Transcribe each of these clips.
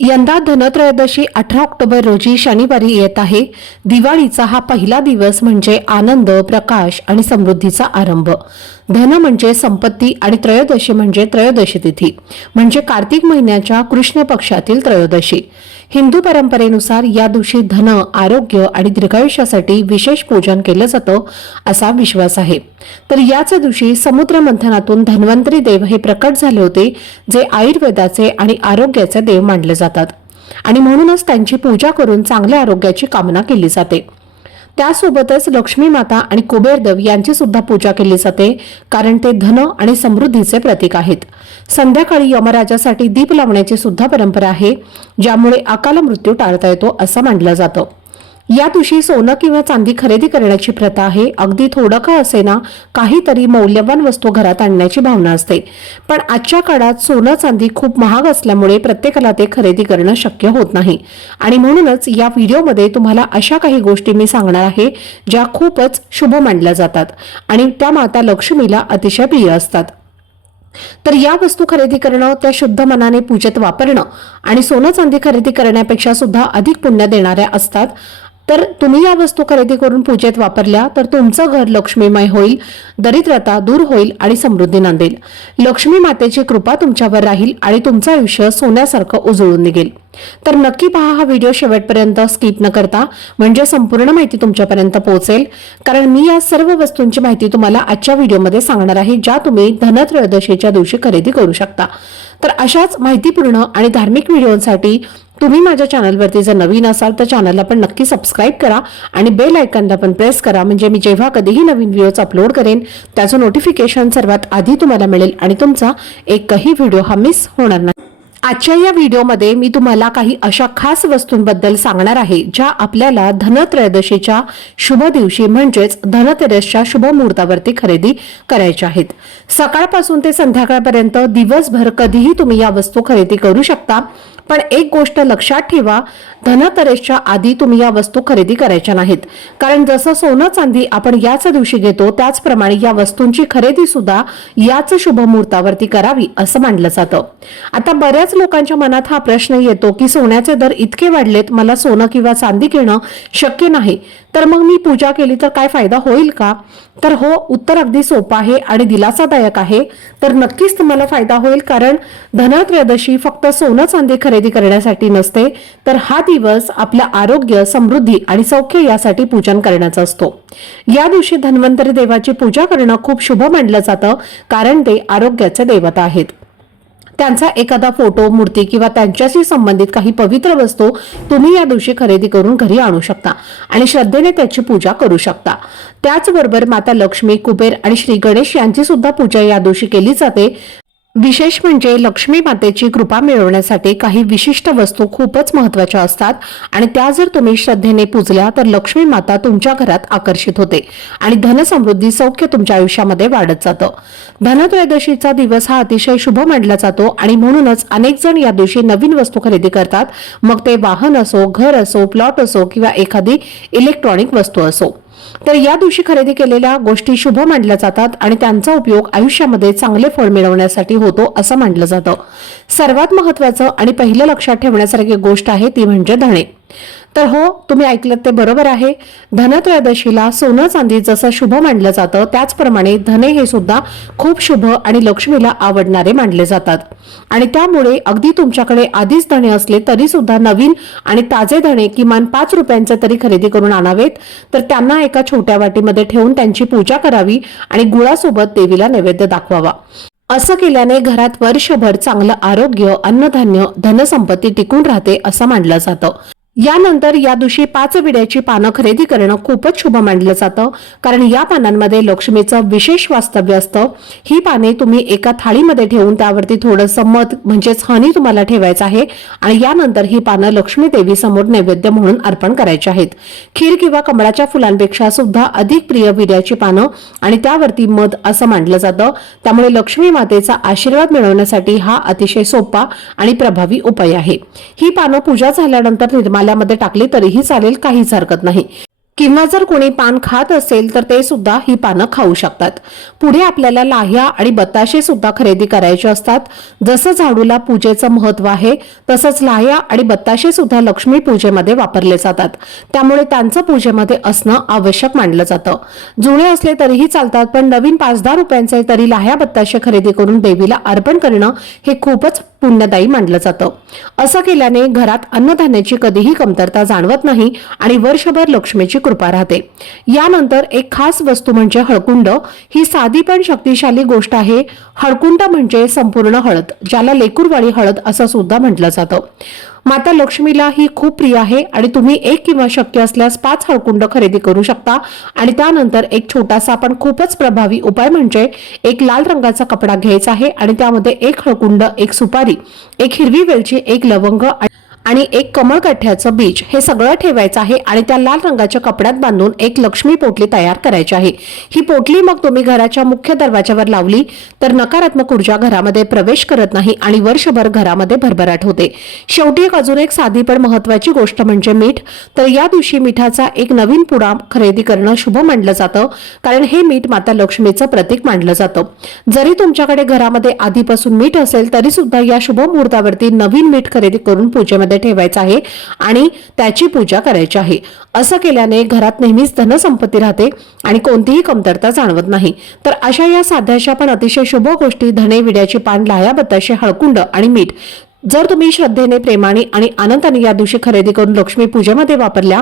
यंदा धनत्रयोदशी अठरा ऑक्टोबर रोजी शनिवारी येत आहे. दिवाळीचा हा पहिला दिवस म्हणजे आनंद प्रकाश आणि समृद्धीचा आरंभ. धन म्हणजे संपत्ती आणि त्रयोदशी म्हणजे त्रयोदशी तिथी. म्हणजे कार्तिक महिन्याच्या कृष्ण पक्षातील त्रयोदशी. हिंदू परंपरेनुसार या दिवशी धन आरोग्य आणि दीर्घायुष्यासाठी विशेष पूजन केलं जातं असा विश्वास आहे. तर याच दिवशी समुद्र मंथनातून धन्वंतरी देव हे प्रकट झाले होते जे आयुर्वेदाचे आणि आरोग्याचे देव मानले जातात. आणि म्हणूनच त्यांची पूजा करून चांगल्या आरोग्याची कामना केली जाते. त्यासोबतच लक्ष्मी माता आणि कुबेरदेव यांची सुद्धा पूजा केली जाते कारण ते धन आणि समृद्धीचे प्रतीक आहेत. संध्याकाळी यमराजासाठी दीप लावण्याची सुद्धा परंपरा आहे ज्यामुळे अकाल मृत्यू टाळता येतो असं मानलं जातं. या दिवशी सोनं किंवा चांदी खरेदी करण्याची प्रथा आहे. अगदी थोडं का असेना काहीतरी मौल्यवान वस्तू घरात आणण्याची भावना असते. पण आजच्या काळात सोनं चांदी खूप महाग असल्यामुळे प्रत्येकाला ते खरेदी करणं शक्य होत नाही. आणि म्हणूनच या व्हिडिओमध्ये तुम्हाला अशा काही गोष्टी मी सांगणार आहे ज्या खूपच शुभ मानल्या जातात. आणि त्या माता लक्ष्मीला अतिशय प्रिय असतात. तर या वस्तू खरेदी करणं त्या शुद्ध मनाने पूजेत वापरणं आणि सोनं चांदी खरेदी करण्यापेक्षा सुद्धा अधिक पुण्य देणाऱ्या असतात. तर तुम्ही या वस्तू खरेदी करून पूजेत वापरल्या तर तुमचं घर लक्ष्मीमय होईल दरिद्रता दूर होईल आणि समृद्धी नांदेल. लक्ष्मी मातेची कृपा तुमच्यावर राहील आणि तुमचं आयुष्य सोन्यासारखं उजळून निघेल. तर नक्की पहा हा व्हिडिओ शेवटपर्यंत स्किप न करता म्हणजे संपूर्ण माहिती तुमच्यापर्यंत पोहोचेल. कारण मी या सर्व वस्तूंची माहिती तुम्हाला आजच्या व्हिडिओमध्ये सांगणार आहे ज्या तुम्ही धनत्रयोदशीच्या दिवशी खरेदी करू शकता. तर अशाच माहितीपूर्ण आणि धार्मिक व्हिडिओसाठी तुम्ही माझ्या चॅनलवरती जर नवीन असाल तर चॅनलला पण नक्की सबस्क्राईब करा आणि बेल आयकनला पण प्रेस करा. म्हणजे मी जेव्हा कधीही नवीन व्हिडिओज अपलोड करेन त्याचं नोटिफिकेशन सर्वात आधी तुम्हाला मिळेल आणि तुमचा एकही व्हिडिओ हा मिस होणार नाही. आजच्या या व्हिडिओमध्ये मी तुम्हाला काही अशा खास वस्तूंबद्दल सांगणार आहे ज्या आपल्याला धनत्रयोदशीच्या शुभ दिवशी म्हणजेच धनतेरसच्या शुभ मुहूर्तावरती खरेदी करायच्या आहेत. सकाळपासून ते संध्याकाळपर्यंत दिवसभर कधीही तुम्ही या वस्तू खरेदी करू शकता. पण एक गोष्ट लक्षात ठेवा धनतेरसच्या आधी तुम्ही या वस्तू खरेदी करायच्या नाहीत. कारण जसं सोनं चांदी आपण याच दिवशी घेतो त्याचप्रमाणे या वस्तूंची खरेदी सुद्धा याच शुभ मुहूर्तावरती करावी असं मानलं जातं. आता बऱ्याच लोकांच्या मनात हा प्रश्न येतो की सोन्याचे दर इतके वाढलेत मला सोनं किंवा चांदी घेणं शक्य नाही. तर मग मी पूजा केली तर काय फायदा होईल का? तर हो उत्तर अगदी सोपं आहे आणि दिलासादायक आहे. तर नक्कीच तुम्हाला फायदा होईल कारण धनत्रयोदशी फक्त सोनं चांदी खरेदी करण्यासाठी नसते तर हा दिवस आपलं आरोग्य समृद्धी आणि सौख्य यासाठी पूजन करण्याचा असतो. या दिवशी धन्वंतरी देवाची पूजा करणं खूप शुभ मानलं जातं कारण ते आरोग्याचे देवता आहेत. त्यांचा एखादा फोटो मूर्ती किंवा त्यांच्याशी संबंधित काही पवित्र वस्तू तुम्ही या दिवशी खरेदी करून घरी आणू शकता आणि श्रद्धेने त्याची पूजा करू शकता. त्याचबरोबर माता लक्ष्मी कुबेर आणि श्री गणेश यांची सुद्धा पूजा या दिवशी केली जाते. विशेष म्हणजे लक्ष्मी मातेची कृपा मिळवण्यासाठी काही विशिष्ट वस्तू खूपच महत्त्वाच्या असतात. आणि त्या जर तुम्ही श्रद्धेने पूजल्या तर लक्ष्मी माता तुमच्या घरात आकर्षित होते आणि धनसमृद्धी सौख्य तुमच्या आयुष्यामध्ये वाढत जातं. धनत्रयोदशीचा दिवस हा अतिशय शुभ मानला जातो आणि म्हणूनच अनेक जण या दिवशी नवीन वस्तू खरेदी करतात. मग ते वाहन असो घर असो प्लॉट असो किंवा एखादी इलेक्ट्रॉनिक वस्तू असो. तर या दिवशी खरेदी केलेल्या गोष्टी शुभ मानल्या जातात आणि त्यांचा उपयोग आयुष्यामध्ये चांगले फळ मिळवण्यासाठी होतो असं मानलं जातं. सर्वात महत्वाचं आणि पहिलं लक्षात ठेवण्यासारखी गोष्ट आहे ती म्हणजे धणे. तर हो तुम्ही ऐकलं ते बरोबर आहे. धनत्रयोदशीला सोनं चांदी जसं शुभ मानलं जातं त्याचप्रमाणे धने हे सुद्धा खूप शुभ आणि लक्ष्मीला आवडणारे मानले जातात. आणि त्यामुळे अगदी तुमच्याकडे आधीच धणे असले तरी सुद्धा नवीन आणि ताजे धणे किमान पाच रुपयांचे तरी खरेदी करून आणावेत. तर त्यांना एका छोट्या वाटीमध्ये ठेवून त्यांची पूजा करावी आणि गुळासोबत देवीला नैवेद्य दाखवावा. असं केल्याने घरात वर्षभर चांगलं आरोग्य अन्नधान्य धनसंपत्ती टिकून राहते असं मानलं जातं. यानंतर या दिवशी पाच विड्याची पानं खरेदी करणं खूपच शुभ मानलं जातं. कारण या पानांमध्ये लक्ष्मीचं विशेष वास्तव्य असतं. ही पाने तुम्ही एका थाळीमध्ये ठेवून त्यावरती थोडंसं मध म्हणजेच हनी तुम्हाला ठेवायचं आहे. आणि यानंतर ही पानं लक्ष्मी देवी समोर नैवेद्य म्हणून अर्पण करायची आहेत. खीर किंवा कमळाच्या फुलांपेक्षा सुद्धा अधिक प्रिय विड्याची पानं आणि त्यावरती मध असं मानलं जातं. त्यामुळे लक्ष्मी मातेचा आशीर्वाद मिळवण्यासाठी हा अतिशय सोपा आणि प्रभावी उपाय आहे. ही पानं पूजा झाल्यानंतर निर्माण निर्माल्यामध्ये टाकली तरीही चालेल काहीच हरकत नाही. किंवा जर कोणी पान खात असेल तर ते सुद्धा ही पानं खाऊ शकतात. पुढे आपल्याला लाह्या आणि बताशे सुद्धा खरेदी करायचे असतात. जसं झाडूला पूजेचं महत्त्व आहे तसंच लाह्या आणि बत्ताशे सुद्धा लक्ष्मी पूजेमध्ये वापरले जातात. त्यामुळे त्यांचं पूजेमध्ये असणं आवश्यक मानलं जातं. जुने असले तरीही चालतात पण नवीन पाच दहा रुपयांचे तरी लाह्या बत्ताशे खरेदी करून देवीला अर्पण करणं हे खूपच पुण्यदायी मानलं जातं. असं केल्याने घरात अन्नधान्याची कधीही कमतरता जाणवत नाही आणि वर्षभर लक्ष्मीची कृपा राहते. यानंतर एक खास वस्तू म्हणजे हळकुंड. ही साधी पण शक्तिशाली गोष्ट आहे. हळकुंड म्हणजे संपूर्ण हळद ज्याला लेकूरवाळी हळद असं सुद्धा म्हटलं जातं. माता लक्ष्मीला ही खूप प्रिय आहे आणि तुम्ही एक किंवा शक्य असल्यास पाच हळकुंड खरेदी करू शकता. आणि त्यानंतर एक छोटासा पण खूपच प्रभावी उपाय म्हणजे एक लाल रंगाचा कपडा घ्यायचा आहे आणि त्यामध्ये एक हळकुंड एक सुपारी एक हिरवी वेलची एक लवंग आणि- एक एक कमळकठ्याचं बीज हे सगळं ठेवायचं आहे आणि त्या लाल रंगाच्या कपड्यात बांधून एक लक्ष्मी पोटली तयार करायची आहे. ही पोटली मग तुम्ही घराच्या मुख्य दरवाजावर लावली तर नकारात्मक ऊर्जा घरामध्ये प्रवेश करत नाही आणि वर्षभर घरामध्ये भरभराट होते. शेवटी एक अजून एक साधी पण महत्वाची गोष्ट म्हणजे मीठ. तर या दिवशी मिठाचा एक नवीन पुडा खरेदी करणं शुभ मानलं जातं कारण हे मीठ माता लक्ष्मीचं प्रतीक मानलं जातं. जरी तुमच्याकडे घरामध्ये आधीपासून मीठ असेल तरी सुद्धा या शुभ मुहूर्तावरती नवीन मीठ खरेदी करून पूजेमध्ये ठेवायचं आहे आणि त्याची पूजा करायची आहे. असं केल्याने घरात नेहमीच धनसंपत्ती राहते आणि कोणतीही कमतरता जाणवत नाही. तर अशा या साध्याशा पण अतिशय शुभ गोष्टी धने विड्याची पान लाया बताशे हळकुंड आणि मीठ. जर तुम्ही श्रद्धेने प्रेमाने आणि आनंदाने या दिवशी खरेदी करून लक्ष्मी पूजेमध्ये वापरल्या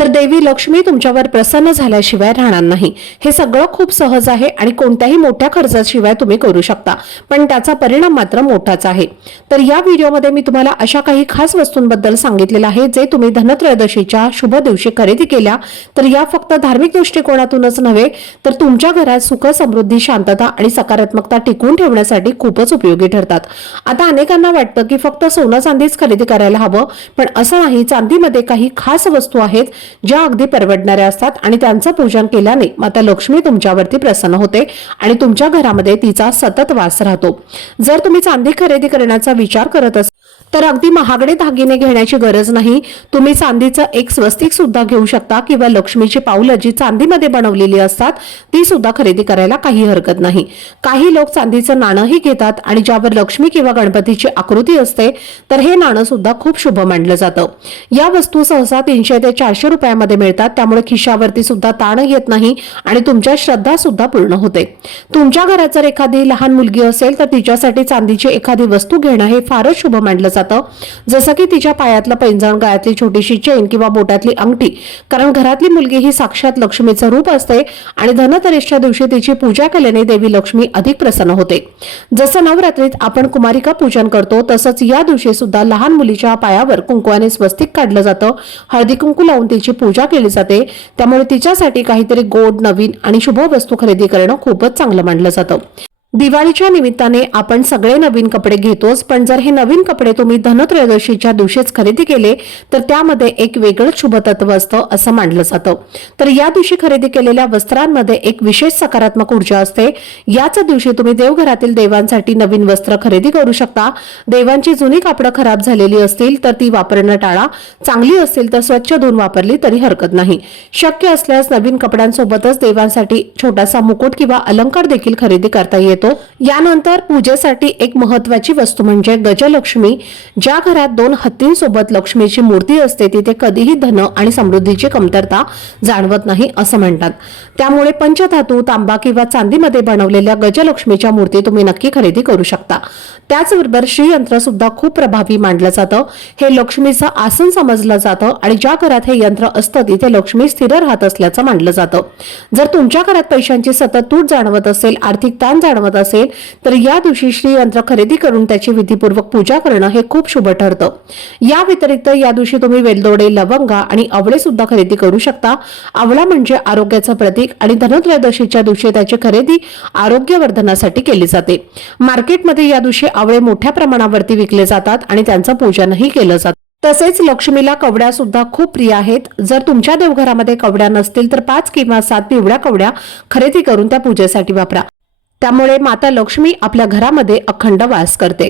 तर देवी लक्ष्मी तुमच्यावर प्रसन्न झाल्याशिवाय राहणार नाही. हे सगळं खूप सहज आहे आणि कोणत्याही मोठ्या खर्चाशिवाय तुम्ही करू शकता. पण त्याचा परिणाम मात्र मोठाच आहे. तर या व्हिडिओमध्ये मी तुम्हाला अशा काही खास वस्तूंबद्दल सांगितलेलं आहे जे तुम्ही धनत्रयोदशीच्या शुभ दिवशी खरेदी केल्या तर या फक्त धार्मिक दृष्टिकोनातूनच नव्हे तर तुमच्या घरात सुख समृद्धी शांतता आणि सकारात्मकता टिकवून ठेवण्यासाठी खूपच उपयोगी ठरतात. आता अनेकांना वाटतं की फक्त सोनं चांदीच खरेदी करायला हवं पण असं नाही. चांदीमध्ये काही खास वस्तू आहेत ज्या अगदी परवडणाऱ्या असतात आणि त्यांचं पूजन केल्याने माता लक्ष्मी तुमच्यावरती प्रसन्न होते आणि तुमच्या घरामध्ये तिचा सतत वास राहतो. जर तुम्ही चांदी खरेदी करण्याचा विचार करत असाल तर अगदी महागडे दागिने घेण्याची गरज नाही. तुम्ही चांदीचं एक स्वस्तिक सुद्धा घेऊ शकता किंवा लक्ष्मीची पावलं जी चांदीमध्ये बनवलेली असतात ती सुद्धा खरेदी करायला काही हरकत नाही. काही लोक चांदीचं नाणंही घेतात आणि ज्यावर लक्ष्मी किंवा गणपतीची आकृती असते तर हे नाणं सुद्धा खूप शुभ मानलं जातं. या वस्तू सहसा तीनशे ते चारशे रुपयामध्ये मिळतात त्यामुळे खिशावरती सुद्धा ताण येत नाही आणि तुमच्या श्रद्धा सुद्धा पूर्ण होते. तुमच्या घरात जर एखादी लहान मुलगी असेल तर तिच्यासाठी चांदीची एखादी वस्तू घेणं हे फारच शुभ मानलं जातं. जसं की तिच्या पायातलं पैंजण गळ्यातली छोटीशी चेन किंवा बोटातली अंगठी. कारण घरातली मुलगी ही साक्षात लक्ष्मीचं रूप असते आणि धनतरेच्या दिवशी तिची पूजा केल्याने देवी लक्ष्मी अधिक प्रसन्न होते. जसं नवरात्रीत आपण कुमारिका पूजन करतो तसंच या दिवशी सुद्धा लहान मुलीच्या पायावर कुंकवाने स्वस्तिक काढलं जातं. हळदी कुंकू लावून तिची पूजा केली जाते. त्यामुळे तिच्यासाठी काहीतरी गोड नवीन आणि शुभ वस्तू खरेदी करणं खूपच चांगलं मानलं जातं. दिवाळीच्या निमित्ताने आपण सगळे नवीन कपडे घेतोच पण जर हे नवीन कपडे तुम्ही धनत्रयोदशीच्या दिवशीच खरेदी केले तर त्यामध्ये एक वेगळंच शुभतत्व असतं असं मानलं जातं. तर या दिवशी खरेदी केलेल्या वस्त्रांमध्ये एक विशेष सकारात्मक ऊर्जा असते. याच दिवशी तुम्ही देवघरातील देवांसाठी नवीन वस्त्र खरेदी करू शकता. देवांची जुनी कापडं खराब झालेली असतील तर ती वापरणं टाळा. चांगली असतील तर स्वच्छ धुवून वापरली तरी हरकत नाही. शक्य असल्यास नवीन कपड्यांसोबतच देवांसाठी छोटासा मुकुट किंवा अलंकार देखील खरेदी करता येतो यानंतर पूजेसाठी एक महत्वाची वस्तू म्हणजे गजलक्ष्मी. ज्या घरात दोन हत्तींसोबत लक्ष्मीची मूर्ती असते तिथे कधीही धन आणि समृद्धीची कमतरता जाणवत नाही असं म्हणतात. त्यामुळे पंचधातू तांबा किंवा चांदीमध्ये बनवलेल्या गजलक्ष्मीच्या मूर्ती तुम्ही नक्की खरेदी करू शकता. त्याचबरोबर श्रीयंत्र सुद्धा खूप प्रभावी मानलं जातं. हे लक्ष्मीचं आसन समजलं जातं आणि ज्या घरात हे यंत्र असतं तिथे लक्ष्मी स्थिर राहत असल्याचं मानलं जातं. जर तुमच्या घरात पैशांची सतत तूट जाणवत असेल आर्थिक ताण जाणवत जमत असेल तर या दिवशी श्रीयंत्र खरेदी करून त्याची विधीपूर्वक पूजा करणं हे खूप शुभ ठरतं. या व्यतिरिक्त या दिवशी तुम्ही वेलदोडे लवंगा आणि आवळे सुद्धा खरेदी करू शकता. आवळा म्हणजे आरोग्याचं प्रतीक आणि धनत्रयोदशीच्या दिवशी त्याची खरेदी आरोग्यवर्धनासाठी केली जाते. मार्केटमध्ये या दिवशी आवळे मोठ्या प्रमाणावरती विकले जातात आणि त्यांचं पूजनही केलं जातं. तसेच लक्ष्मीला कवड्या सुद्धा खूप प्रिय आहेत. जर तुमच्या देवघरामध्ये कवड्या नसतील तर पाच किंवा सात पिवळ्या कवड्या खरेदी करून त्या पूजेसाठी वापरा. त्यामुळे माता लक्ष्मी आपल्या घरामध्ये अखंड वास करते.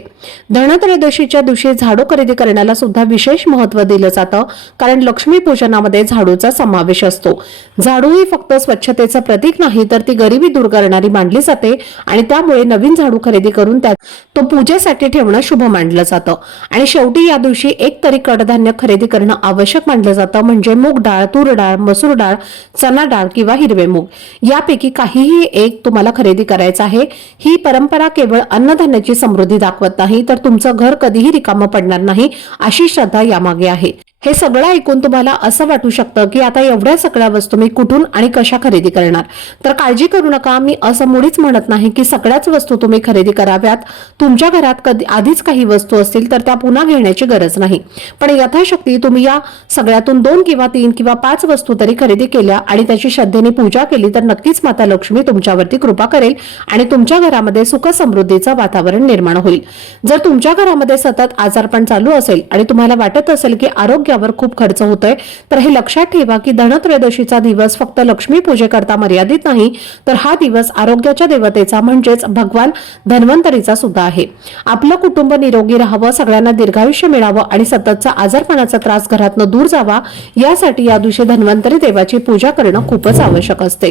धनत्रयोदशीच्या दिवशी झाडू खरेदी करण्याला सुद्धा विशेष महत्त्व दिलं जातं कारण लक्ष्मी पूजनामध्ये झाडूचा समावेश असतो. झाडू ही फक्त स्वच्छतेचं प्रतीक नाही तर ती गरिबी दूर करणारी मानली जाते आणि त्यामुळे नवीन झाडू खरेदी करून त्यात तो पूजेसाठी ठेवणं शुभ मानलं जातं. आणि शेवटी या दिवशी एक तरी कडधान्य खरेदी करणं आवश्यक मानलं जातं म्हणजे मूग डाळ तूर डाळ मसूर डाळ चना डाळ किंवा हिरवे मूग. यापैकी काहीही एक तुम्हाला खरेदी करायचं आहे. ही परंपरा केवळ अन्नधान्याची समृद्धी दाखवत नाही तर तुमचं घर कधीही रिकामं पडणार नाही अशी श्रद्धा यामागे आहे. हे सगळं ऐकून तुम्हाला असं वाटू शकतं की आता एवढ्या सगळ्या वस्तू मी कुठून आणि कशा खरेदी करणार? तर काळजी करू नका मी असं मुळीच म्हणत नाही की सगळ्याच वस्तू तुम्ही खरेदी कराव्यात. तुमच्या घरात कधी आधीच काही वस्तू असतील तर त्या पुन्हा घेण्याची गरज नाही. पण यथाशक्ती तुम्ही या सगळ्यातून दोन किंवा तीन किंवा पाच वस्तू तरी खरेदी केल्या आणि त्याची श्रद्धेने पूजा केली तर नक्कीच माता लक्ष्मी तुमच्यावरती कृपा करेल आणि तुमच्या घरामध्ये सुख समृद्धीचं वातावरण निर्माण होईल. जर तुमच्या घरामध्ये सतत आजारपण चालू असेल आणि तुम्हाला वाटत असेल की आरोग्य आरोग्यावर खूप खर्च होतोय. तर हे लक्षात ठेवा की धनत्रयोदशीचा दिवस फक्त लक्ष्मी पूजेकरता मर्यादित नाही तर हा दिवस आरोग्याच्या देवतेचा म्हणजेच भगवान धन्वंतरीचा सुद्धा आहे. आपलं कुटुंब निरोगी राहावं सगळ्यांना दीर्घायुष्य मिळावं आणि सततचा आजारपणाचा त्रास घरातनं दूर जावा यासाठी या दिवशी धन्वंतरी देवाची पूजा करणं खूपच आवश्यक असते.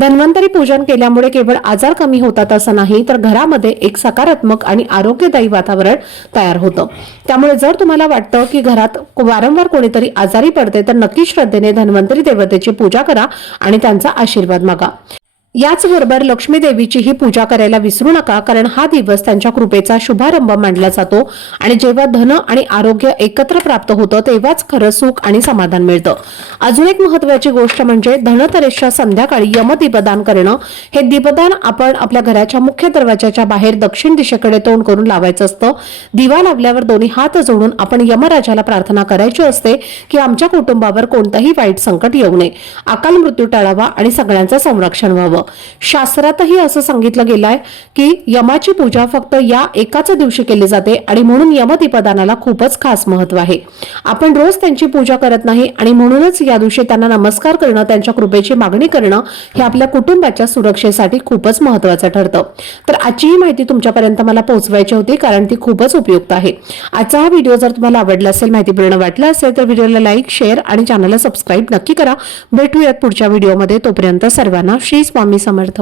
धन्वंतरी पूजन केल्यामुळे केवळ आजार कमी होतात असं नाही तर घरामध्ये एक सकारात्मक आणि आरोग्यदायी वातावरण तयार होतं. त्यामुळे जर तुम्हाला वाटतं की घरात वारंवार कोणीतरी आजारी पडते तर नक्की श्रद्धेने धन्वंतरी देवतेची पूजा करा आणि त्यांचा आशीर्वाद मागा. याचबरोबर लक्ष्मी देवीची ही पूजा करायला विसरू नका कारण हा दिवस त्यांच्या कृपेचा शुभारंभ मानला जातो. आणि जेव्हा धन आणि आरोग्य एकत्र प्राप्त होतं तेव्हाच खरं सुख आणि समाधान मिळतं. अजून एक महत्वाची गोष्ट म्हणजे धनतरेच्या संध्याकाळी यमदीपदान करणं. हे दीपदान आपण आपल्या घराच्या मुख्य दरवाजाच्या बाहेर दक्षिण दिशेकडे तोंड करून लावायचं असतं. दिवा लागल्यावर दोन्ही हात जोडून आपण यमराजाला प्रार्थना करायची असते की आमच्या कुटुंबावर कोणतंही वाईट संकट येऊ नये. अकाल मृत्यू टाळावा आणि सगळ्यांचं संरक्षण व्हावं. शास्त्रातही असं सांगितलं गेलं आहे की यमाची पूजा फक्त या एकाच दिवशी केली जाते आणि म्हणून यमदीपदानाला खूपच खास महत्त्व आहे. आपण रोज त्यांची पूजा करत नाही आणि म्हणूनच या दिवशी त्यांना नमस्कार करणं त्यांच्या कृपेची मागणी करणं हे आपल्या कुटुंबाच्या सुरक्षेसाठी खूपच महत्वाचं ठरतं. तर आजची ही माहिती तुमच्यापर्यंत मला पोहोचवायची होती कारण ती खूपच उपयुक्त आहे. आजचा हा व्हिडिओ जर तुम्हाला आवडला असेल माहितीपूर्ण वाटला असेल तर व्हिडिओला लाईक शेअर आणि चॅनलला सबस्क्राईब नक्की करा. भेटूयात पुढच्या व्हिडिओमध्ये. तोपर्यंत सर्वांना श्री स्वामी समर्थ